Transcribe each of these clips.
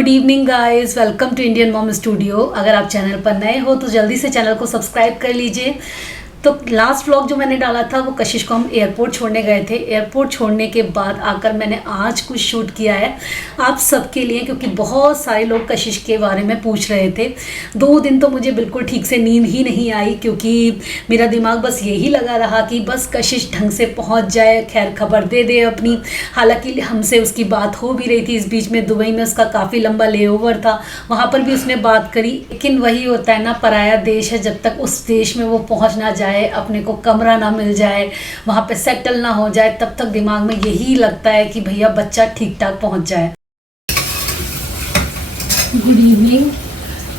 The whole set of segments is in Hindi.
Good evening guys, welcome to Indian mom studio. अगर आप चैनल पर नए हो तो जल्दी से चैनल को सब्सक्राइब कर लीजिए। तो लास्ट व्लॉग जो मैंने डाला था वो कशिश को हम एयरपोर्ट छोड़ने गए थे। एयरपोर्ट छोड़ने के बाद आकर मैंने आज कुछ शूट किया है आप सबके लिए, क्योंकि बहुत सारे लोग कशिश के बारे में पूछ रहे थे। 2 दिन तो मुझे बिल्कुल ठीक से नींद ही नहीं आई, क्योंकि मेरा दिमाग बस यही लगा रहा कि बस कशिश ढंग से पहुंच जाए, खैर खबर दे दे अपनी। हालांकि हमसे उसकी बात हो भी रही थी इस बीच में। दुबई में उसका काफ़ी लंबा लेओवर था, वहाँ पर भी उसने बात करी। लेकिन वही होता है ना, पराया देश है, जब तक उस देश में वो पहुँच ना जाए, अपने को कमरा ना मिल जाए, वहाँ पे सेटल ना हो जाए, तब तक दिमाग में यही लगता है कि भैया बच्चा ठीक ठाक पहुँच जाए। Good evening.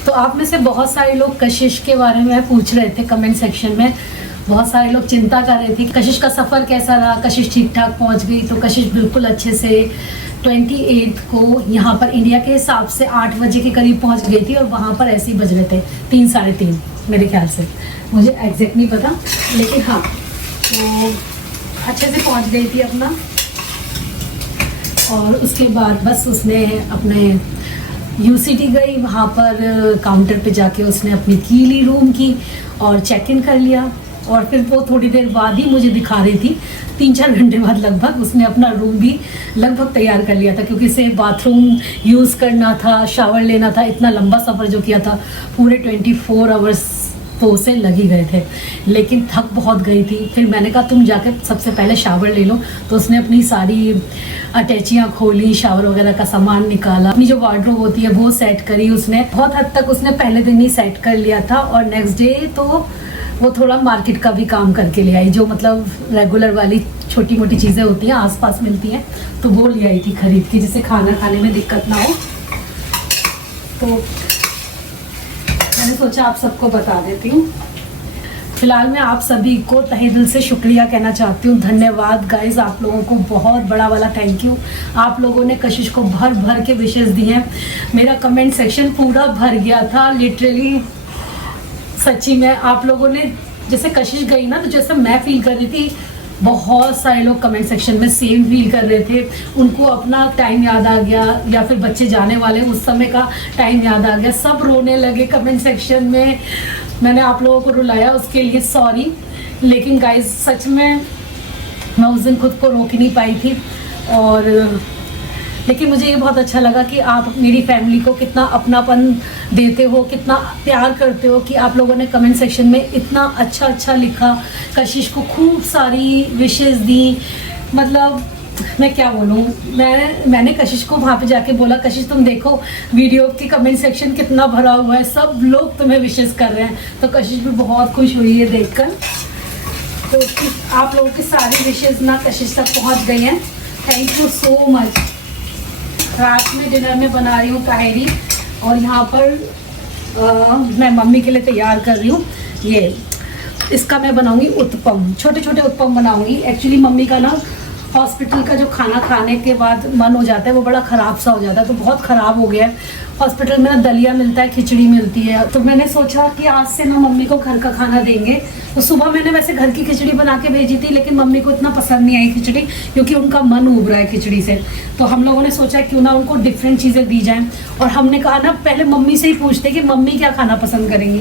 तो आप में से बहुत सारे लोग कशिश के बारे में पूछ रहे थे कमेंट सेक्शन में। बहुत सारे लोग चिंता कर रहे थे कशिश का सफ़र कैसा रहा, कशिश ठीक ठाक पहुँच गई। तो कशिश बिल्कुल अच्छे से 28 को यहाँ पर इंडिया के हिसाब से 8 बजे के करीब पहुँच गई थी, और वहाँ पर ऐसे ही बज रहे थे 3 साढ़े 3 मेरे ख्याल से, मुझे एग्जैक्ट नहीं पता, लेकिन हाँ तो अच्छे से पहुँच गई थी अपना। और उसके बाद बस उसने अपने यूसीटी गई, वहाँ पर काउंटर पे जाके उसने अपनी की ली रूम की और चेक इन कर लिया। और फिर वो थोड़ी देर बाद ही मुझे दिखा रही थी, 3-4 घंटे बाद लगभग उसने अपना रूम भी लगभग तैयार कर लिया था, क्योंकि इसे बाथरूम यूज़ करना था, शावर लेना था। इतना लंबा सफ़र जो किया था, पूरे 24 आवर्स तो उसे लग ही गए थे, लेकिन थक बहुत गई थी। फिर मैंने कहा तुम जाके सबसे पहले शावर ले लो। तो उसने अपनी सारी अटैचियाँ खोली, शावर वगैरह का सामान निकाला, अपनी जो वार्डरोब होती है वो सेट करी। उसने बहुत हद तक उसने पहले दिन ही सेट कर लिया था, और नेक्स्ट डे तो वो थोड़ा मार्केट का भी काम करके ले आई, जो मतलब रेगुलर वाली छोटी मोटी चीज़ें होती हैं आसपास मिलती हैं, तो वो ले आई थी खरीद के, जिससे खाना खाने में दिक्कत ना हो। तो मैंने सोचा आप सबको बता देती हूँ। फिलहाल मैं आप सभी को तहे दिल से शुक्रिया कहना चाहती हूँ। धन्यवाद गाइज, आप लोगों को बहुत बड़ा वाला थैंक यू। आप लोगों ने कशिश को भर भर के विशेष दिए हैं। मेरा कमेंट सेक्शन पूरा भर गया था लिटरली, सच्ची में। आप लोगों ने जैसे कशिश गई ना, तो जैसे मैं फील कर रही थी, बहुत सारे लोग कमेंट सेक्शन में सेम फील कर रहे थे। उनको अपना टाइम याद आ गया, या फिर बच्चे जाने वाले उस समय का टाइम याद आ गया। सब रोने लगे कमेंट सेक्शन में। मैंने आप लोगों को रुलाया, उसके लिए सॉरी। लेकिन गाइज सच में मैं उस दिन खुद को रोक ही नहीं पाई थी। और लेकिन मुझे ये बहुत अच्छा लगा कि आप मेरी फैमिली को कितना अपनापन देते हो, कितना प्यार करते हो, कि आप लोगों ने कमेंट सेक्शन में इतना अच्छा अच्छा लिखा, कशिश को खूब सारी विशेस दी। मतलब मैं क्या बोलूँ, मैंने कशिश को वहाँ पे जाके बोला, कशिश तुम देखो वीडियो की कमेंट सेक्शन कितना भरा हुआ है, सब लोग तुम्हें विशेस कर रहे हैं। तो कशिश भी बहुत खुश हुई है देखकर। तो आप लोगों की सारी विशेस ना कशिश तक पहुँच गई हैं। Thank you so much. रात में डिनर में बना रही हूँ ताहिरी, और यहाँ पर मैं मम्मी के लिए तैयार कर रही हूँ। ये इसका मैं बनाऊँगी उत्पम, छोटे छोटे उत्पम बनाऊँगी। एक्चुअली मम्मी का ना हॉस्पिटल का जो खाना खाने के बाद मन हो जाता है, वो बड़ा ख़राब सा हो जाता है, तो बहुत ख़राब हो गया है। हॉस्पिटल में ना दलिया मिलता है, खिचड़ी मिलती है। तो मैंने सोचा कि आज से ना मम्मी को घर का खाना देंगे। तो सुबह मैंने वैसे घर की खिचड़ी बना के भेजी थी, लेकिन मम्मी को इतना पसंद नहीं आई खिचड़ी, क्योंकि उनका मन उब रहा है खिचड़ी से। तो हम लोगों ने सोचा क्यों ना उनको डिफरेंट चीज़ें दी जाएँ। और हमने कहा ना पहले मम्मी से ही पूछते कि मम्मी क्या खाना पसंद करेंगी।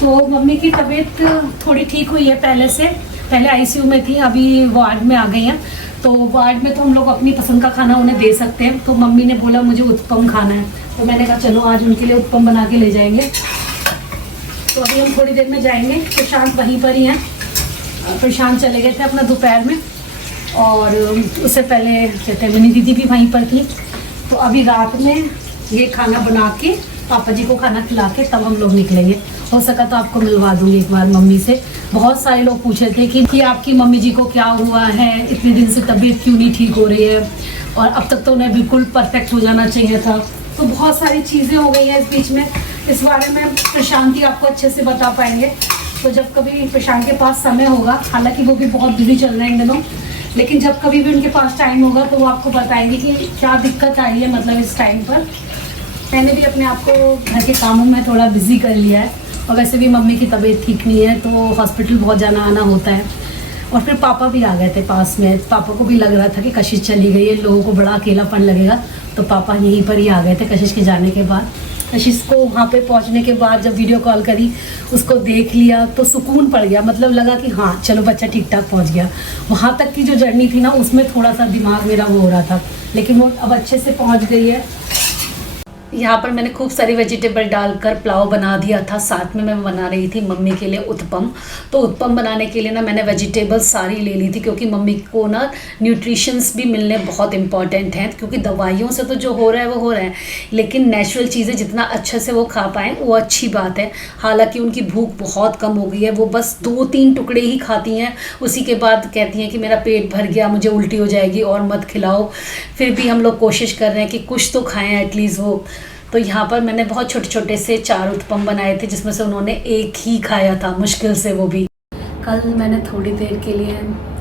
तो मम्मी की तबीयत थोड़ी ठीक हुई है पहले से। पहले आईसीयू में थी, अभी वार्ड में आ गई हैं। तो वार्ड में तो हम लोग अपनी पसंद का खाना उन्हें दे सकते हैं। तो मम्मी ने बोला मुझे उत्पम खाना है, तो मैंने कहा चलो आज उनके लिए उत्पम बना के ले जाएंगे। तो अभी हम थोड़ी देर में जाएंगे। प्रशांत वहीं पर ही हैं। प्रशांत चले गए थे अपना दोपहर में, और उससे पहले कहते हैं मिनी दीदी भी वहीं पर थी। तो अभी रात में ये खाना बना के पापा जी को खाना खिला के तब हम लोग निकलेंगे। हो सका तो आपको मिलवा दूंगी एक बार मम्मी से। बहुत सारे लोग पूछे थे कि आपकी मम्मी जी को क्या हुआ है, इतने दिन से तबीयत क्यों नहीं ठीक हो रही है, और अब तक तो उन्हें बिल्कुल परफेक्ट हो जाना चाहिए था। तो बहुत सारी चीज़ें हो गई हैं इस बीच में। इस बारे में प्रशांत ही आपको अच्छे से बता पाएंगे। तो जब कभी प्रशांत के पास समय होगा, हालांकि वो भी बहुत बिजी चल रहे हैं इन दिनों, लेकिन जब कभी भी उनके पास टाइम होगा तो वो आपको बताएंगे कि क्या दिक्कत आई है, मतलब इस टाइम पर। मैंने भी अपने आप को घर के कामों में थोड़ा बिजी कर लिया है, और वैसे भी मम्मी की तबीयत ठीक नहीं है, तो हॉस्पिटल बहुत जाना आना होता है। और फिर पापा भी आ गए थे पास में। पापा को भी लग रहा था कि कशिश चली गई है, लोगों को बड़ा अकेलापन लगेगा, तो पापा यहीं पर ही आ गए थे कशिश के जाने के बाद। कशिश को वहाँ पे पहुँचने के बाद जब वीडियो कॉल करी, उसको देख लिया तो सुकून पड़ गया, मतलब लगा कि हाँ चलो बच्चा ठीक ठाक पहुँच गया। वहाँ तक की जो जर्नी थी ना, उसमें थोड़ा सा दिमाग मेरा वो हो रहा था, लेकिन वो अब अच्छे से पहुँच गई है। यहाँ पर मैंने खूब सारी वेजिटेबल डालकर पुलाव बना दिया था। साथ में मैं बना रही थी मम्मी के लिए उत्पम। तो उत्पम बनाने के लिए ना मैंने वेजिटेबल सारी ले ली थी, क्योंकि मम्मी को ना न्यूट्रिशंस भी मिलने बहुत इंपॉर्टेंट हैं। क्योंकि दवाइयों से तो जो हो रहा है वो हो रहा है, लेकिन नेचुरल चीज़ें जितना अच्छे से वो खा पाएँ वो अच्छी बात है। हालाँकि उनकी भूख बहुत कम हो गई है, वो बस 2-3 टुकड़े ही खाती हैं, उसी के बाद कहती हैं कि मेरा पेट भर गया, मुझे उल्टी हो जाएगी और मत खिलाओ। फिर भी हम लोग कोशिश कर रहे हैं कि कुछ तो खाएँ एटलीस्ट वो। तो यहाँ पर मैंने बहुत छोटे छोटे से 4 उत्पम बनाए थे, जिसमें से उन्होंने एक ही खाया था, मुश्किल से वो भी। कल मैंने थोड़ी देर के लिए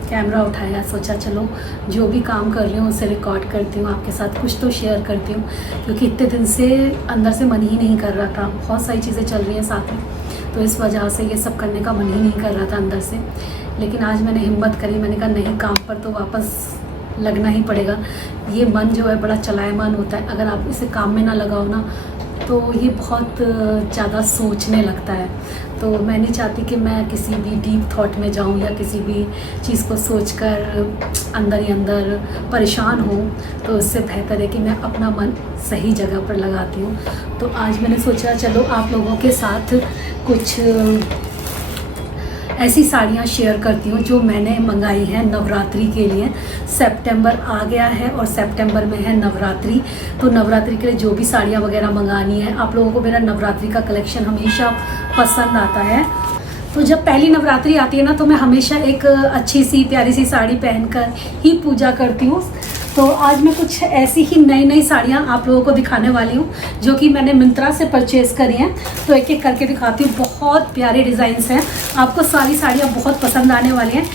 कैमरा उठाया, सोचा चलो जो भी काम कर रही हूँ उसे रिकॉर्ड करती हूँ, आपके साथ कुछ तो शेयर करती हूँ, क्योंकि इतने दिन से अंदर से मन ही नहीं कर रहा था। बहुत सारी चीज़ें चल रही हैं साथ में, तो इस वजह से ये सब करने का मन ही नहीं कर रहा था अंदर से। लेकिन आज मैंने हिम्मत करी, मैंने कहा नहीं, काम पर तो वापस लगना ही पड़ेगा। ये मन जो है बड़ा चलायमान होता है, अगर आप इसे काम में ना लगाओ ना तो ये बहुत ज़्यादा सोचने लगता है। तो मैं नहीं चाहती कि मैं किसी भी डीप थॉट में जाऊं या किसी भी चीज़ को सोचकर अंदर ही अंदर परेशान हूँ। तो इससे बेहतर है कि मैं अपना मन सही जगह पर लगाती हूँ। तो आज मैंने सोचा चलो आप लोगों के साथ कुछ ऐसी साड़ियाँ शेयर करती हूँ जो मैंने मंगाई हैं नवरात्रि के लिए। सितंबर आ गया है और सितंबर में है नवरात्रि, तो नवरात्रि के लिए जो भी साड़ियाँ वगैरह मंगानी है, आप लोगों को मेरा नवरात्रि का कलेक्शन हमेशा पसंद आता है। तो जब पहली नवरात्रि आती है ना, तो मैं हमेशा एक अच्छी सी प्यारी सी साड़ी पहनकर ही पूजा करती हूँ। तो आज मैं कुछ ऐसी ही नई नई साड़ियाँ आप लोगों को दिखाने वाली हूँ, जो कि मैंने मिंत्रा से परचेज़ करी हैं। तो एक एक करके दिखाती हूँ। बहुत प्यारे डिज़ाइंस हैं, आपको सारी साड़ियाँ बहुत पसंद आने वाली हैं।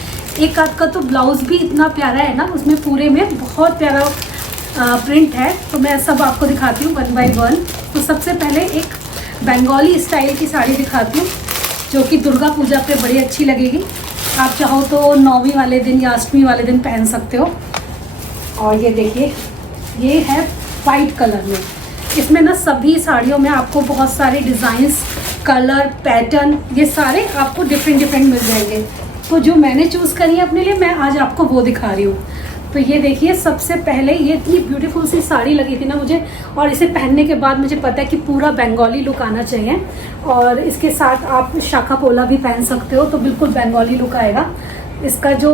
एक आध का तो ब्लाउज़ भी इतना प्यारा है ना, उसमें पूरे में बहुत प्यारा प्रिंट है। तो मैं सब आपको दिखाती हूँ 1 बाय 1। तो सबसे पहले एक बंगाली स्टाइल की साड़ी दिखाती हूँ, जो कि दुर्गा पूजा पे बड़ी अच्छी लगेगी। आप चाहो तो 9वीं वाले दिन या 8वीं वाले दिन पहन सकते हो। और ये देखिए, ये है वाइट कलर में। इसमें ना सभी साड़ियों में आपको बहुत सारे डिज़ाइंस, कलर, पैटर्न, ये सारे आपको डिफरेंट मिल जाएंगे। तो जो मैंने चूज़ करी है अपने लिए, मैं आज आपको वो दिखा रही हूँ। तो ये देखिए, सबसे पहले ये इतनी ब्यूटीफुल सी साड़ी लगी थी ना मुझे, और इसे पहनने के बाद मुझे पता है कि पूरा बंगाली लुक आना चाहिए। और इसके साथ आप शाखा पोला भी पहन सकते हो, तो बिल्कुल बंगाली लुक आएगा। इसका जो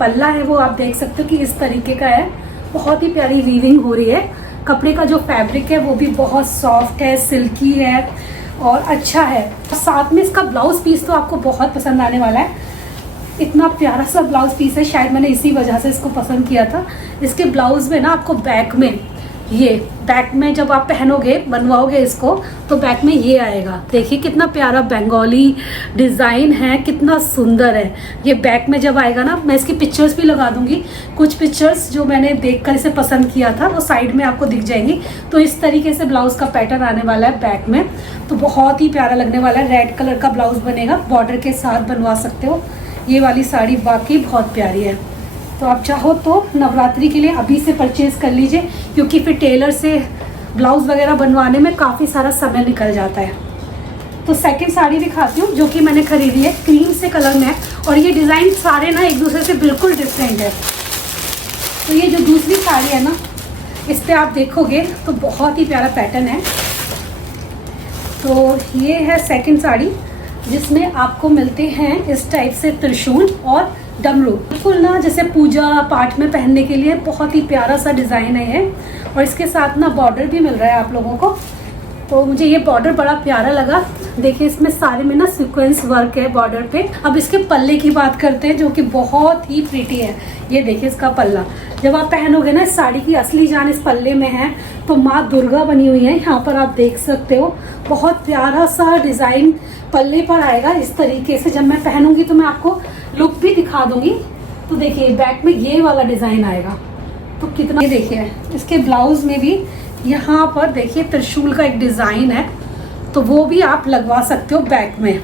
पल्ला है वो आप देख सकते हो कि इस तरीके का है। बहुत ही प्यारी वीविंग हो रही है। कपड़े का जो फैब्रिक है वो भी बहुत सॉफ्ट है, सिल्की है और अच्छा है। साथ में इसका ब्लाउज पीस तो आपको बहुत पसंद आने वाला है। इतना प्यारा सा ब्लाउज पीस है, शायद मैंने इसी वजह से इसको पसंद किया था। इसके ब्लाउज में ना आपको बैक में, ये बैक में जब आप पहनोगे, बनवाओगे इसको, तो बैक में ये आएगा। देखिए कितना प्यारा बंगाली डिज़ाइन है, कितना सुंदर है। ये बैक में जब आएगा ना, मैं इसकी पिक्चर्स भी लगा दूंगी। कुछ पिक्चर्स जो मैंने देखकर इसे पसंद किया था वो साइड में आपको दिख जाएंगी। तो इस तरीके से ब्लाउज का पैटर्न आने वाला है बैक में, तो बहुत ही प्यारा लगने वाला है। रेड कलर का ब्लाउज बनेगा, बॉर्डर के साथ बनवा सकते हो। ये वाली साड़ी बाकी बहुत प्यारी है। तो आप चाहो तो नवरात्रि के लिए अभी से परचेज़ कर लीजिए, क्योंकि फिर टेलर से ब्लाउज़ वगैरह बनवाने में काफ़ी सारा समय निकल जाता है। तो सेकंड साड़ी दिखाती हूँ, जो कि मैंने खरीदी है, क्रीम से कलर में है। और ये डिज़ाइन सारे ना एक दूसरे से बिल्कुल डिफरेंट है। तो ये जो दूसरी साड़ी है ना, इस पर आप देखोगे तो बहुत ही प्यारा पैटर्न है। तो ये है सेकंड साड़ी, जिसमें आपको मिलते हैं इस टाइप से त्रिशूल और डमरू। बिल्कुल ना जैसे पूजा पाठ में पहनने के लिए बहुत ही प्यारा सा डिज़ाइन है ये। और इसके साथ ना बॉर्डर भी मिल रहा है आप लोगों को। तो मुझे ये बॉर्डर बड़ा प्यारा लगा। देखिए इसमें सारे में ना सीक्वेंस वर्क है बॉर्डर पे। अब इसके पल्ले की बात करते हैं, जो कि बहुत ही प्रीटी है। ये देखिए इसका पल्ला, जब आप पहनोगे ना, इस साड़ी की असली जान इस पल्ले में है। तो माँ दुर्गा बनी हुई है, यहाँ पर आप देख सकते हो। बहुत प्यारा सा डिज़ाइन पल्ले पर आएगा इस तरीके से। जब मैं पहनूंगी तो मैं आपको लुक भी दिखा दूंगी। तो देखिए बैक में ये वाला डिज़ाइन आएगा, तो कितना, ये देखिए इसके ब्लाउज में भी यहाँ पर देखिए त्रिशूल का एक डिज़ाइन है। तो वो भी आप लगवा सकते हो बैक में।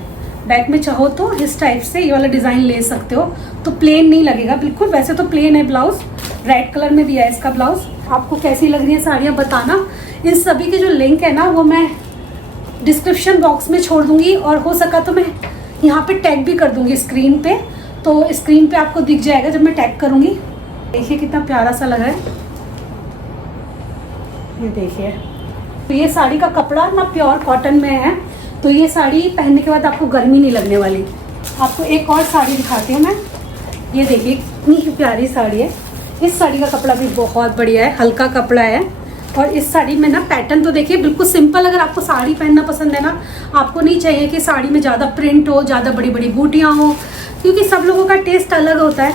बैक में चाहो तो इस टाइप से ये वाला डिज़ाइन ले सकते हो। तो प्लेन नहीं लगेगा बिल्कुल। वैसे तो प्लेन है ब्लाउज, रेड कलर में दिया है इसका ब्लाउज। आपको कैसी लग रही है साड़ियाँ बताना। इन सभी के जो लिंक है ना वो मैं डिस्क्रिप्शन बॉक्स में छोड़ दूंगी, और हो सका तो मैं यहाँ पे टैग भी कर दूंगी स्क्रीन पे, तो स्क्रीन पे आपको दिख जाएगा जब मैं टैग करूँगी। देखिए कितना प्यारा सा लग रहा है, ये देखिए। तो ये साड़ी का कपड़ा ना प्योर कॉटन में है, तो ये साड़ी पहनने के बाद आपको गर्मी नहीं लगने वाली। आपको एक और साड़ी दिखाती हूँ मैं, ये देखिए कितनी प्यारी साड़ी है। इस साड़ी का कपड़ा भी बहुत बढ़िया है, हल्का कपड़ा है। और इस साड़ी में ना पैटर्न तो देखिए बिल्कुल सिंपल। अगर आपको साड़ी पहनना पसंद है ना, आपको नहीं चाहिए कि साड़ी में ज़्यादा प्रिंट हो, ज़्यादा बड़ी बड़ी बूटियाँ हो, क्योंकि सब लोगों का टेस्ट अलग होता है।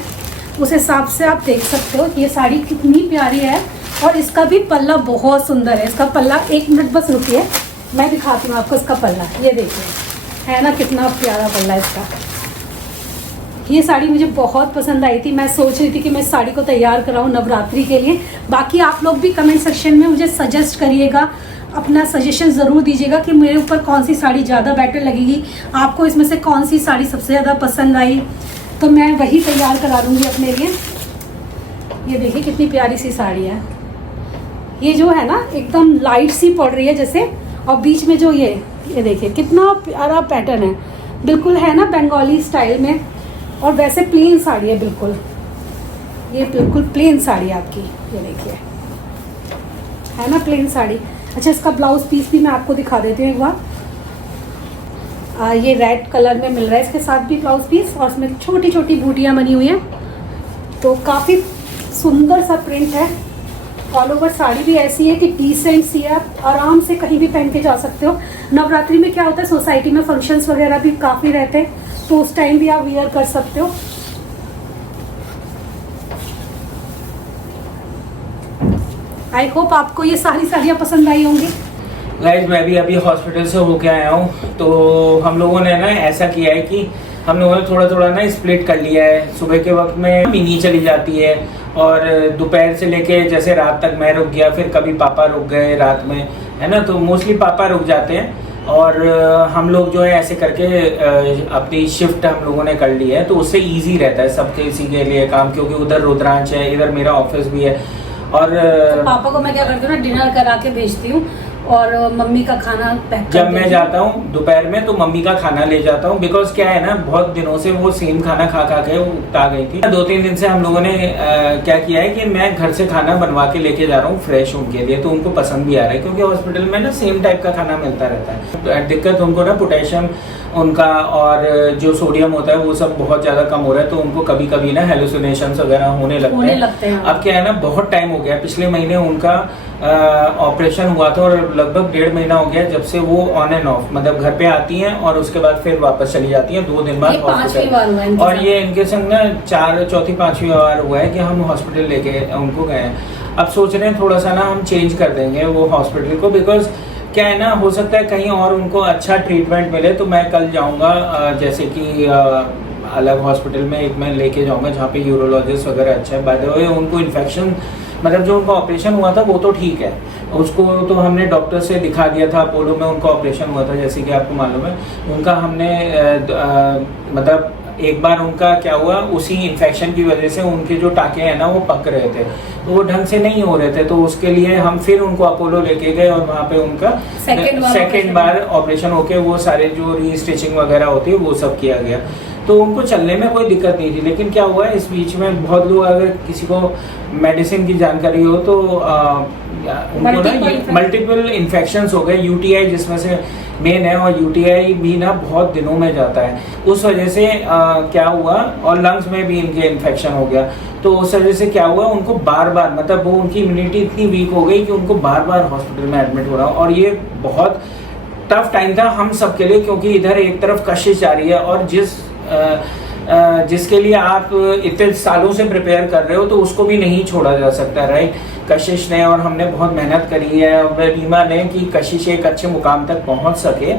उस हिसाब से आप देख सकते हो ये साड़ी कितनी प्यारी है। और इसका भी पल्ला बहुत सुंदर है। इसका पल्ला, एक मिनट बस रुकिए मैं दिखाती हूँ आपको इसका पल्ला। ये देखिए है ना कितना प्यारा पल्ला है इसका। ये साड़ी मुझे बहुत पसंद आई थी। मैं सोच रही थी कि मैं इस साड़ी को तैयार कराऊँ नवरात्रि के लिए। बाकी आप लोग भी कमेंट सेक्शन में मुझे सजेस्ट करिएगा, अपना सजेशन ज़रूर दीजिएगा कि मेरे ऊपर कौन सी साड़ी ज़्यादा बेटर लगेगी, आपको इसमें से कौन सी साड़ी सबसे ज़्यादा पसंद आई, तो मैं वही तैयार करा दूँगी अपने लिए। ये देखिए कितनी प्यारी सी साड़ी है। ये जो है ना एकदम लाइट सी पड़ रही है जैसे, और बीच में जो ये देखिए कितना प्यारा पैटर्न है, बिल्कुल है ना बंगाली स्टाइल में। और वैसे प्लेन साड़ी है बिल्कुल, ये बिल्कुल प्लेन साड़ी है आपकी। ये देखिए है ना प्लेन साड़ी। अच्छा इसका ब्लाउज पीस भी मैं आपको दिखा देती हूँ एक बार। ये रेड कलर में मिल रहा है इसके साथ भी ब्लाउज पीस, और इसमें छोटी छोटी बूटियाँ बनी हुई हैं, तो काफ़ी सुंदर सा प्रिंट है। ऑल ओवर साड़ी भी ऐसी है कि डिसेंट सी है, आप आराम से कहीं भी पहन के जा सकते हो। नवरात्रि में क्या होता है, सोसाइटी में फंक्शंस वगैरह भी काफ़ी रहते हैं, तो उस टाइम भी आप वियर कर सकते हो। आई होप आपको ये सारी साड़ियाँ पसंद आई होंगी। गाइस मैं भी अभी हॉस्पिटल से होके आया हूँ, तो हम लोगों ने ना ऐसा किया है कि हम लोगों ने थोड़ा थोड़ा ना स्प्लिट कर लिया है। सुबह के वक्त में मिनी चली जाती है, और दोपहर से लेके जैसे रात तक मैं रुक गया, फिर कभी पापा रुक गए रात में, है ना, तो मोस्टली पापा रुक जाते हैं। और हम लोग जो है ऐसे करके अपनी शिफ्ट हम लोगों ने कर ली है, तो उससे इजी रहता है सबके इसी के लिए काम, क्योंकि उधर रुद्रांश है, इधर मेरा ऑफिस भी है। और तो पापा को मैं क्या करती हूँ ना, डिनर करा के भेजती हूँ, और मम्मी का खाना पैक जब मैं जाता हूँ दोपहर में तो मम्मी का खाना ले जाता हूँ। बिकॉज क्या है ना, बहुत दिनों से वो सेम खाना खा खा के उगता गई थी। 2-3 दिन से हम लोगों ने क्या किया है कि मैं घर से खाना बनवा के लेके जा रहा हूँ फ्रेश उनके लिए, तो उनको पसंद भी आ रहा है, क्योंकि हॉस्पिटल में ना सेम टाइप का खाना मिलता रहता है। दिक्कत उनको ना पोटेशियम उनका और जो सोडियम होता है वो सब बहुत ज़्यादा कम हो रहा है, तो उनको कभी कभी ना हेलुसिनेशंस वगैरह होने लगते हैं। अब क्या है ना, बहुत टाइम हो गया, पिछले महीने उनका ऑपरेशन हुआ था, और लगभग 1.5 महीना हो गया जब से वो ऑन एंड ऑफ, मतलब घर पे आती हैं और उसके बाद फिर वापस चली जाती हैं 2 दिन बाद हॉस्पिटल। और ये इनके संग ना 4-5वीं बार हुआ है कि हम हॉस्पिटल लेके उनको गए हैं। अब सोच रहे हैं थोड़ा सा ना हम चेंज कर देंगे वो हॉस्पिटल को, बिकॉज क्या है ना, हो सकता है कहीं और उनको अच्छा ट्रीटमेंट मिले। तो मैं कल जाऊंगा, जैसे कि अलग हॉस्पिटल में एक मैं लेके जाऊंगा जहाँ पे यूरोलॉजिस्ट वगैरह अच्छा है। बाय द वे उनको इन्फेक्शन, मतलब जो उनका ऑपरेशन हुआ था वो तो ठीक है, उसको तो हमने डॉक्टर से दिखा दिया था, अपोलो में उनका ऑपरेशन हुआ था जैसे कि आपको मालूम है। उनका हमने मतलब एक बार उनका क्या हुआ, उसी इन्फेक्शन की वजह से उनके जो टाके हैं ना वो पक रहे थे, तो वो ढंग से नहीं हो रहे थे, तो उसके लिए हम फिर उनको अपोलो लेके गए, और वहाँ पे उनका सेकेंड बार ऑपरेशन होके वो सारे जो रीस्टिचिंग वगैरह होती है वो सब किया गया। तो उनको चलने में कोई दिक्कत नहीं थी, लेकिन क्या हुआ इस बीच में बहुत लोग, अगर किसी को मेडिसिन की जानकारी हो तो उनको ना मल्टीपल इन्फेक्शंस हो गए, यूटीआई जिसमें से मेन है, और यूटीआई भी ना बहुत दिनों में जाता है। उस वजह से क्या हुआ, और लंग्स में भी इनके इन्फेक्शन हो गया, तो उस वजह से क्या हुआ, उनको बार बार, मतलब वो उनकी इम्यूनिटी इतनी वीक हो गई कि उनको बार बार हॉस्पिटल में एडमिट हो रहा। और ये बहुत टफ टाइम था हम सब के लिए, क्योंकि इधर एक तरफ कशिश जा रही है, और जिसके लिए आप इतने सालों से प्रिपेयर कर रहे हो तो उसको भी नहीं छोड़ा जा सकता, राइट। कशिश ने और हमने बहुत मेहनत करी है, और रीमा ने, कि कशिश एक अच्छे मुकाम तक पहुंच सके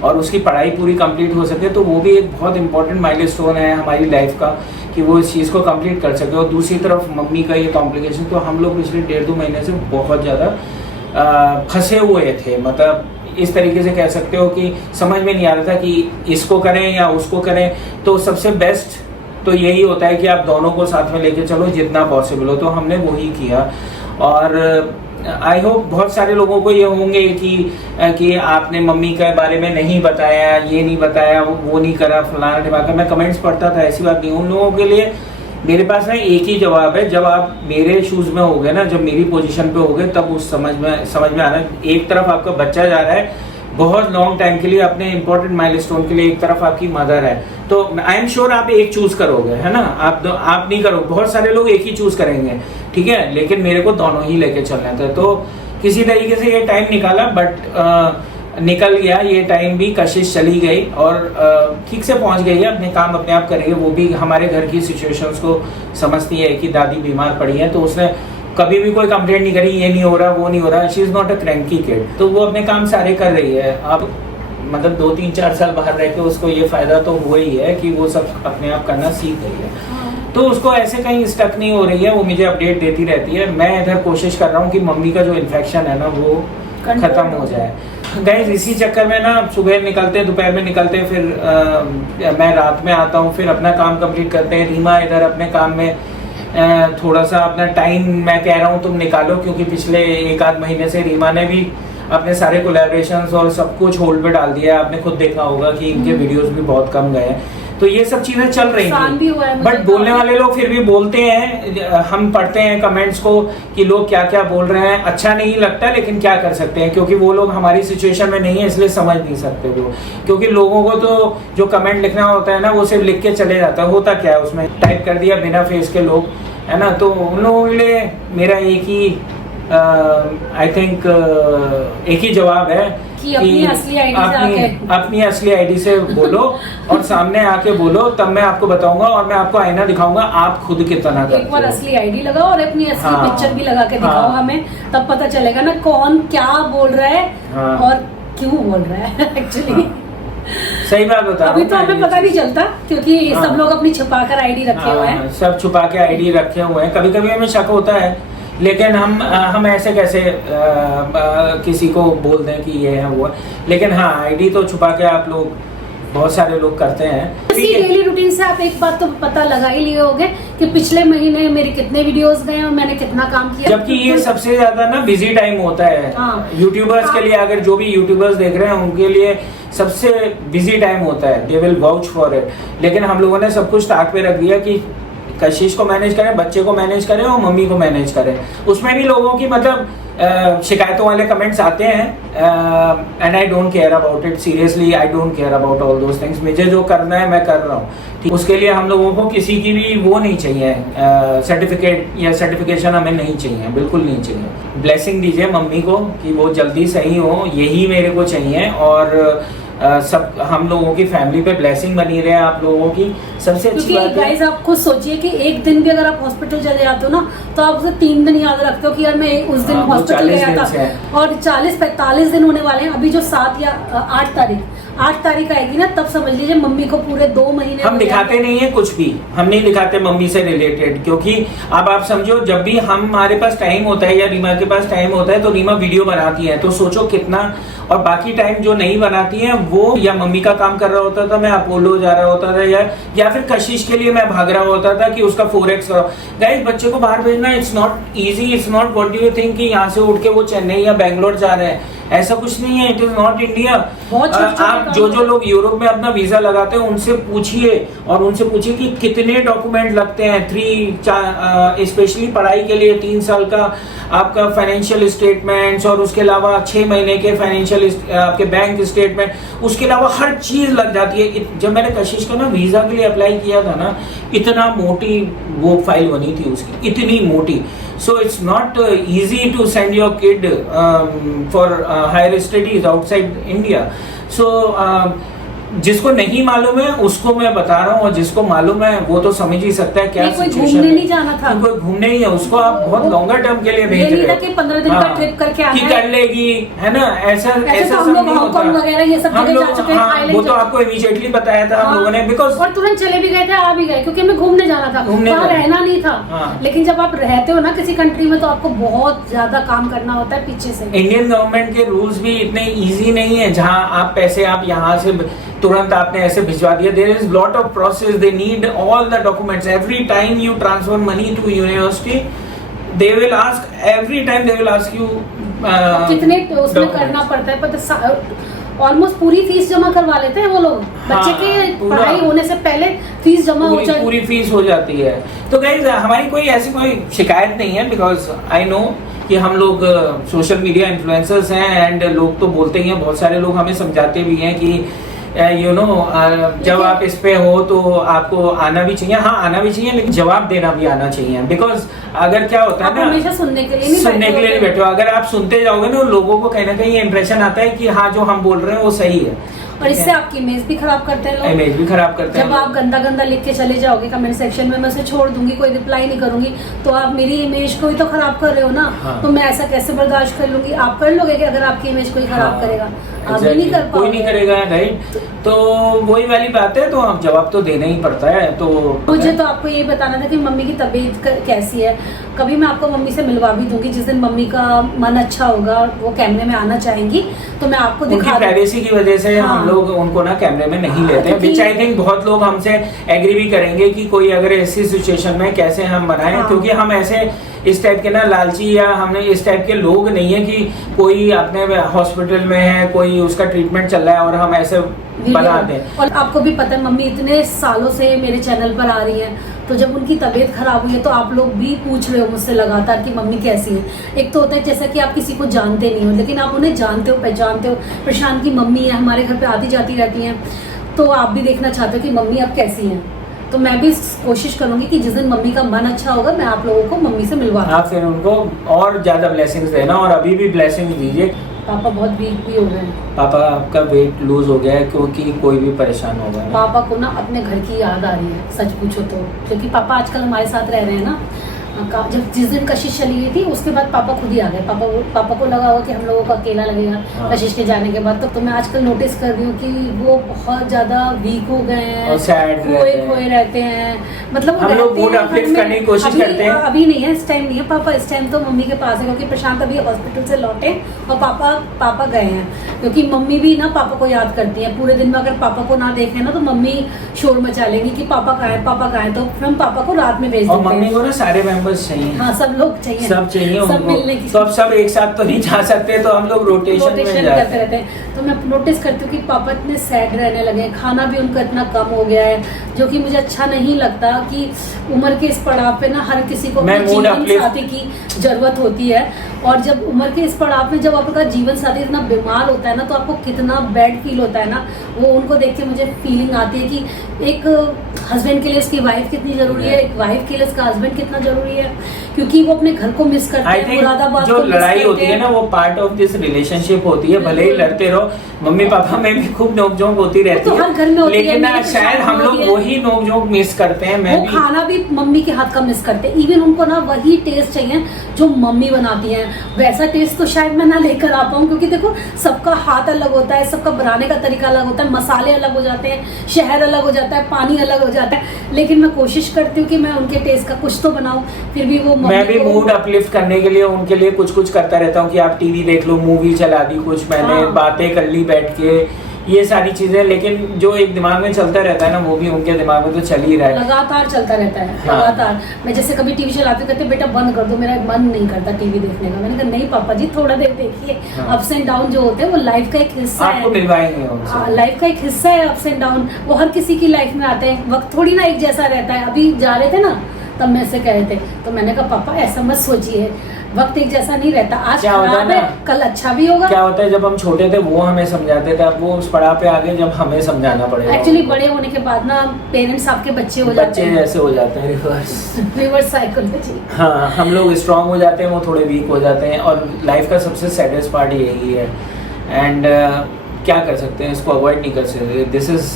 और उसकी पढ़ाई पूरी कंप्लीट हो सके, तो वो भी एक बहुत इंपॉर्टेंट माइलस्टोन है हमारी लाइफ का कि वो इस चीज़ को कंप्लीट कर सके। और दूसरी तरफ मम्मी का ये कॉम्प्लिकेशन, तो हम लोग पिछले 1.5-2 महीने से बहुत ज़्यादा फंसे हुए थे, मतलब इस तरीके से कह सकते हो कि समझ में नहीं आ रहा था कि इसको करें या उसको करें। तो सबसे बेस्ट तो यही होता है कि आप दोनों को साथ में लेके चलो जितना पॉसिबल हो, तो हमने वही किया। और आई होप बहुत सारे लोगों को ये होंगे कि आपने मम्मी के बारे में नहीं बताया, ये नहीं बताया, वो नहीं करा, फलाना ढिमाका। मैं कमेंट्स पढ़ता था, ऐसी बात नहीं। उन लोगों के लिए मेरे पास ना एक ही जवाब है, जब आप मेरे शूज में होगे ना, जब मेरी पोजीशन पे होगे, तब उस समझ में आना। एक तरफ आपका बच्चा जा रहा है बहुत लॉन्ग टाइम के लिए अपने इंपॉर्टेंट माइलस्टोन के लिए, एक तरफ आपकी मदर है, तो आई एम श्योर आप एक चूज करोगे, है ना। आप नहीं करोगे, बहुत सारे लोग एक ही चूज करेंगे, ठीक है, लेकिन मेरे को दोनों ही लेके चलने थे। तो किसी तरीके से ये टाइम निकाला, बट निकल गया ये टाइम भी। कशिश चली गई और ठीक से पहुंच गई है, अपने काम अपने आप करेगी। वो भी हमारे घर की सिचुएशंस को समझती है कि दादी बीमार पड़ी है, तो उसने कभी भी कोई कंप्लेंट नहीं करी, ये नहीं हो रहा, वो नहीं हो रहा। She is not a cranky kid, तो वो अपने काम सारे कर रही है। अब मतलब 2-3-4 साल बाहर रह के उसको ये फायदा तो हुआ ही है कि वो सब अपने आप करना सीख गई है, तो उसको ऐसे कहीं स्टक नहीं हो रही है। वो मुझे अपडेट देती रहती है। मैं इधर कोशिश कर रहा हूँ कि मम्मी का जो इन्फेक्शन है ना वो खत्म हो जाए। गाइस इसी चक्कर में ना सुबह निकलते, दोपहर में निकलते, फिर मैं रात में आता हूँ, फिर अपना काम कंप्लीट करते हैं। रीमा इधर अपने काम में थोड़ा सा अपना टाइम मैं कह रहा हूँ तुम निकालो, क्योंकि पिछले 1-8 महीने से रीमा ने भी अपने सारे कोलैबोरेशंस और सब कुछ होल्ड पे डाल दिया है। आपने खुद देखा होगा कि इनके वीडियोस भी बहुत कम गए हैं, तो ये सब चीजें चल रही थी। बट बोलने वाले लोग फिर भी बोलते हैं, हम पढ़ते हैं कमेंट्स को कि लोग क्या क्या बोल रहे हैं। अच्छा नहीं लगता, लेकिन क्या कर सकते हैं, क्योंकि वो लोग हमारी सिचुएशन में नहीं है, इसलिए समझ नहीं सकते वो। क्योंकि लोगों को तो जो कमेंट लिखना होता है ना, वो सिर्फ लिख के चले जाता है। होता क्या है उसमें, टाइप कर दिया बिना फेस के लोग, है ना। तो उन लोगों के लिए मेरा एक ही आई थिंक एक ही जवाब है कि अपनी असली आईडी से बोलो और सामने आके बोलो, तब मैं आपको बताऊंगा और मैं आपको आईना दिखाऊंगा, आप खुद कितना करते हो। एक बार असली आईडी लगाओ और अपनी असली पिक्चर भी लगा के दिखाओ हमें, तब पता चलेगा ना कौन क्या बोल रहा है और क्यों बोल रहा है एक्चुअली। सही बात बता रहा हूं। अभी तो हमें पता नहीं चलता, क्योंकि सब लोग अपनी छुपा कर आईडी रखे हुए हैं। सब छुपा के आईडी रखे हुए हैं। कभी कभी हमें शक होता है, लेकिन हम ऐसे कैसे किसी को बोल दें कि ये है वो है। लेकिन हाँ, आईडी तो छुपा के आप लोग बहुत सारे लोग करते हैं। इसी डेली रूटीन से आप एक बात तो पता लगा ही लिए होंगे कि पिछले महीने मेरे कितने वीडियोस गए और मैंने कितना काम किया। जबकि ये सबसे ज्यादा ना बिजी टाइम होता है यूट्यूबर्स के लिए। अगर जो भी यूट्यूबर्स देख रहे हैं उनके लिए सबसे बिजी टाइम होता है, they will vouch for it. लेकिन हम लोगों ने सब कुछ ताक पे रख दिया कि कशिश को मैनेज करें, बच्चे को मैनेज करें और मम्मी को मैनेज करें। उसमें भी लोगों की मतलब शिकायतों वाले कमेंट्स आते हैं, and I don't care about it. Seriously I don't care about all those things. मुझे जो करना है मैं कर रहा हूँ, ठीक। उसके लिए हम लोगों को किसी की भी वो नहीं चाहिए, सर्टिफिकेट या सर्टिफिकेशन हमें नहीं चाहिए, बिल्कुल नहीं चाहिए। ब्लेसिंग दीजिए मम्मी को कि वो जल्दी सही हो, यही मेरे को चाहिए। और सब हम लोगों की फैमिली पे ब्लेसिंग बनी रहे आप लोगों की, सबसे अच्छी बात है। गाइस आप खुद सोचिए कि एक दिन भी अगर आप हॉस्पिटल चले जाते हो ना, तो आप उसे 3 दिन याद रखते हो कि यार मैं उस दिन हॉस्पिटल गया था। और 40-45 दिन होने वाले हैं। अभी जो 7 या 8 तारीख आएगी ना, तब समझ लीजिए मम्मी को पूरे 2 महीने। हम दिखाते नहीं है कुछ भी, हम नहीं दिखाते मम्मी से रिलेटेड, क्योंकि अब आप समझो जब भी हमारे पास टाइम होता है या रीमा के पास टाइम होता है तो रीमा वीडियो बनाती है, तो सोचो कितना। और बाकी टाइम जो नहीं बनाती है वो या मम्मी का काम कर रहा होता था, मैं अपोलो जा रहा होता था, या फिर कशिश के लिए मैं भाग रहा होता था कि उसका 4x करो। गाइस बच्चे को बाहर भेजना it's not easy, it's not what do you think कि यहाँ से उठ के वो चेन्नई या बैंगलोर जा रहे हैं, ऐसा कुछ नहीं है। It is not India. आप जो लोग यूरोप में अपना वीजा लगाते हैं उनसे पूछिए, और उनसे पूछिए कि कितने डॉक्यूमेंट लगते हैं। 3 स्पेशली पढ़ाई के लिए 3 साल का आपका फाइनेंशियल स्टेटमेंट्स, और उसके अलावा 6 महीने के फाइनेंशियल आपके बैंक स्टेटमेंट, उसके अलावा हर चीज लग जाती है। जब मैंने कशिश का ना वीजा के लिए अप्लाई किया था ना, इतना मोटी वो फाइल बनी थी उसकी, इतनी मोटी। So it's not easy to send your kid for higher studies outside India. So जिसको नहीं मालूम है उसको मैं बता रहा हूँ, और जिसको मालूम है वो तो समझ ही सकता है क्या सिचुएशन है। घूमने नहीं जाना था, कोई घूमने ही है, उसको आप बहुत लॉन्गर टर्म के लिए भेज रहे हो कि 15 दिन का ट्रिप करके आना है, कर लेगी, है ना। ऐसा सब नहीं होता। वगैरह ये सब जगह जा चुके हैं, वो तो आपको इमीडिएटली बताया था हम लोगों ने, बिकॉज और तुरंत चले भी गए थे, आ भी गए, क्योंकि हमें घूमने जाना था, वहाँ रहना नहीं था। लेकिन जब आप रहते हो ना किसी कंट्री में, तो आपको बहुत ज्यादा काम करना होता है पीछे से। इंडियन गवर्नमेंट के रूल्स भी इतने इजी नहीं है, जहाँ आप पैसे आप यहाँ से तुरंत आपने ऐसे भिजवा दिया. There is lot of process, they need all the documents. Every time you transfer money to university, they will ask, every time they will ask you कितने उसमें करना पड़ता है, पता ऑलमोस्ट पूरी फीस जमा करवा लेते हैं वो लोग. बच्चे के पढ़ाई होने से पहले फीस जमा हो जाती है, पूरी फीस हो जाती है. तो गाइस हमारी कोई ऐसी कोई शिकायत नहीं है, बिकॉज आई नो कि हम लोग सोशल मीडिया इन्फ्लुएंसर्स हैं एंड लोग तो बोलते ही हैं, बहुत सारे लोग हमें समझाते भी हैं कि यू नो जब आप इस पे हो तो आपको आना भी चाहिए. हाँ आना भी चाहिए, लेकिन जवाब देना भी आना चाहिए. बिकॉज अगर क्या होता है ना, हमेशा सुनने के लिए नहीं बैठे हो. अगर आप सुनते जाओगे ना, लोगों को कहीं ना कहीं ये इंप्रेशन आता है कि हाँ जो हम बोल रहे हैं वो सही है, और इससे आपकी इमेज भी खराब करते हैं लोग. इमेज भी खराब करते हैं. जब आप गंदा गंदा लिख के चले जाओगे कमेंट सेक्शन में, मैं उसे छोड़ दूंगी, कोई रिप्लाई नहीं करूंगी, तो आप मेरी इमेज को ही तो खराब कर रहे हो ना. हाँ. तो मैं ऐसा कैसे बर्दाश्त कर लूंगी? आप कर लोगे कि अगर आपकी इमेज कोई खराब हाँ. करेगा? आप भी नहीं कर पाओगे. कोई नहीं करेगा, राइट. तो वही वाली बात है, तो हम जवाब तो देना ही पड़ता है. तो मुझे तो आपको ये बताना था कि मम्मी की तबीयत कैसी है. कभी मैं आपको मम्मी से मिलवा भी दूंगी, जिस दिन मम्मी का मन अच्छा होगा, वो कैमरे में आना चाहेंगी, तो मैं आपको दिखा. प्राइवेसी की वजह से हम लोग उनको ना कैमरे में नहीं लेते हैं, विच आई थिंक बहुत लोग हमसे एग्री भी करेंगे कि कोई अगर ऐसी सिचुएशन में कैसे हम बनाएं. क्योंकि हम ऐसे इस टाइप के ना लालची या हमने इस टाइप के लोग नहीं है कि कोई अपने हॉस्पिटल में है, कोई उसका ट्रीटमेंट चल रहा है और हम ऐसे बना दें. और आपको भी पता है मम्मी इतने सालों से मेरे चैनल पर आ रही हैं, तो जब उनकी तबीयत खराब हुई है तो आप लोग भी पूछ रहे हो मुझसे लगातार कि मम्मी कैसी है. एक तो होता है जैसा कि आप किसी को जानते नहीं हो, लेकिन आप उन्हें जानते हो, पहचानते हो. प्रशांत की मम्मी है, हमारे घर पे आती जाती रहती हैं, तो आप भी देखना चाहते हो कि मम्मी आप कैसी हैं. तो मैं भी कोशिश करूंगी कि जिस दिन मम्मी का मन अच्छा होगा मैं आप लोगों को मम्मी से मिलवा दूं. आप फिर उनको और ज्यादा ब्लेसिंग्स देना, और अभी भी ब्लेसिंग्स दीजिए. पापा बहुत वीक भी हो गए हैं. पापा आपका वेट लूज हो गया है, क्योंकि कोई भी परेशान होगा. पापा को ना अपने घर की याद आ रही है, सच पूछो तो. क्योंकि पापा आजकल हमारे साथ रह रहे हैं ना. जब जिस दिन कशिश चली गई थी उसके बाद पापा खुद ही आ गए. पापा को लगा हुआ कि हम लोगों को अकेला लगेगा. हाँ. कशिश के जाने के बाद तो मैं आजकल नोटिस कर रही हूँ कि वो बहुत ज्यादा वीक हो गए हैं, खोए रहते हैं. मतलब हम लोग मूड अपलिफ्ट करने की कोशिश करते हैं. अभी नहीं है, इस टाइम नहीं है पापा. इस टाइम तो मम्मी के पास है, क्योंकि प्रशांत अभी हॉस्पिटल से लौटे और पापा गए हैं. क्योंकि मम्मी भी ना पापा को याद करती है. पूरे दिन में अगर पापा को ना देखें ना तो मम्मी शोर मचा लेंगी कि पापा कहाँ है, पापा कहाँ है. तो हम पापा को रात में भेज देते हैं. और मम्मी को ना सारे मेंबर्स चाहिए. हाँ, सब लोग चाहिए, सब चाहिए सब मिलने की. तो अब सब एक साथ तो नहीं जा सकते, तो हम लोग रोटेशन में करते रहते हैं. तो मैं नोटिस करती हूँ कि पापा इतने सैड रहने लगे हैं. खाना भी उनका इतना कम हो गया है, जो कि मुझे अच्छा नहीं लगता. कि उम्र के इस पड़ाव पे ना हर किसी को जीवन साथी की जरूरत होती है. और जब उम्र के इस पड़ाव में जब आपका जीवन साथी इतना बीमार होता है ना, तो आपको कितना बैड फील होता है ना. वो उनको देख के मुझे फीलिंग आती है कि एक हस्बैंड के लिए उसकी वाइफ कितनी जरूरी है, एक वाइफ के लिए उसका हस्बैंड कितना जरूरी है. क्योंकि वो अपने घर को मिस करते हैं, मुरादाबाद जो लड़ाई होती है ना, वो पार्ट ऑफ दिस रिलेशनशिप होती है. भले ही लड़ते रहो, मम्मी पापा में भी खूब नोकझोंक होती रहती है, लेकिन शायद हम लोग वही नोकझोंक मिस करते हैं. मैं भी खाना भी मम्मी के हाथ का मिस करते हैं. इवन उनको ना वही टेस्ट चाहिए जो मम्मी बनाती है. वैसा टेस्ट तो शायद मैं ना लेकर आ पाऊँ, क्योंकि देखो सबका हाथ अलग होता है, सबका बनाने का तरीका अलग होता है, मसाले अलग हो जाते हैं, शहर अलग हो जाता है, पानी अलग हो जाता है. लेकिन मैं कोशिश करती हूँ कि मैं उनके टेस्ट का कुछ तो बनाऊं. फिर भी वो मैं भी मूड अपलिफ्ट करने के लिए उनके लिए कुछ करता रहता हूँ कि आप टीवी देख लो, मूवी चला दी कुछ, मैंने बातें कर ली बैठ के, ये सारी चीजें. लेकिन जो एक दिमाग में चलता रहता है ना, वो भी उनके दिमाग में तो चल ही रहा है, लगातार चलता रहता है. हाँ. लगातार. मैं जैसे कभी टीवी चलाती हूँ, कहते बेटा बंद कर दो, मेरा मन नहीं करता टीवी देखने का. मैंने कहा नहीं पापा जी, थोड़ा देर देखिए. अप्स एंड डाउन जो होते हैं वो लाइफ का एक हिस्सा है. आपको मिलवाएंगे. लाइफ का एक हिस्सा है अप्स एंड डाउन. वो हर किसी की लाइफ में आते हैं. वक्त थोड़ी ना एक जैसा रहता है. अभी जा रहे थे ना, तब मैं से कह रहे थे, तो मैंने कहा पापा ऐसा मत सोचिए, वक्त एक जैसा नहीं रहता. आज खराब है, कल अच्छा भी होगा. क्या होता है, जब हम छोटे थे वो हमें समझाते थे, अब वो उस पड़ाव पे आगे जब हमें समझाना पड़ेगा. एक्चुअली बड़े होने के बाद ना पेरेंट्स आपके बच्चे हो जाते हैं, जैसे हो जाते हैं, रिवर्स साइकोलॉजी. हाँ, हम लोग स्ट्रांग हो जाते हैं, वो थोड़े वीक हो जाते हैं. और लाइफ का सबसे सैडेस्ट पार्ट यही है. एंड क्या कर सकते हैं, इसको अवॉइड नहीं कर सकते. This is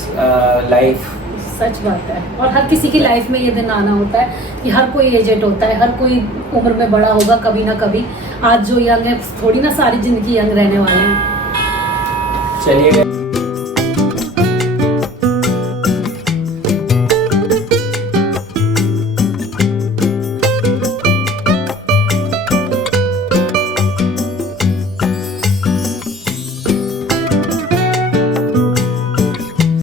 life. सच बात है. और हर किसी की लाइफ में ये दिन आना होता है कि हर कोई एजेड होता है, हर कोई उम्र में बड़ा होगा कभी ना कभी. आज जो यंग है, थोड़ी ना सारी जिंदगी यंग रहने वाले हैं. चलिए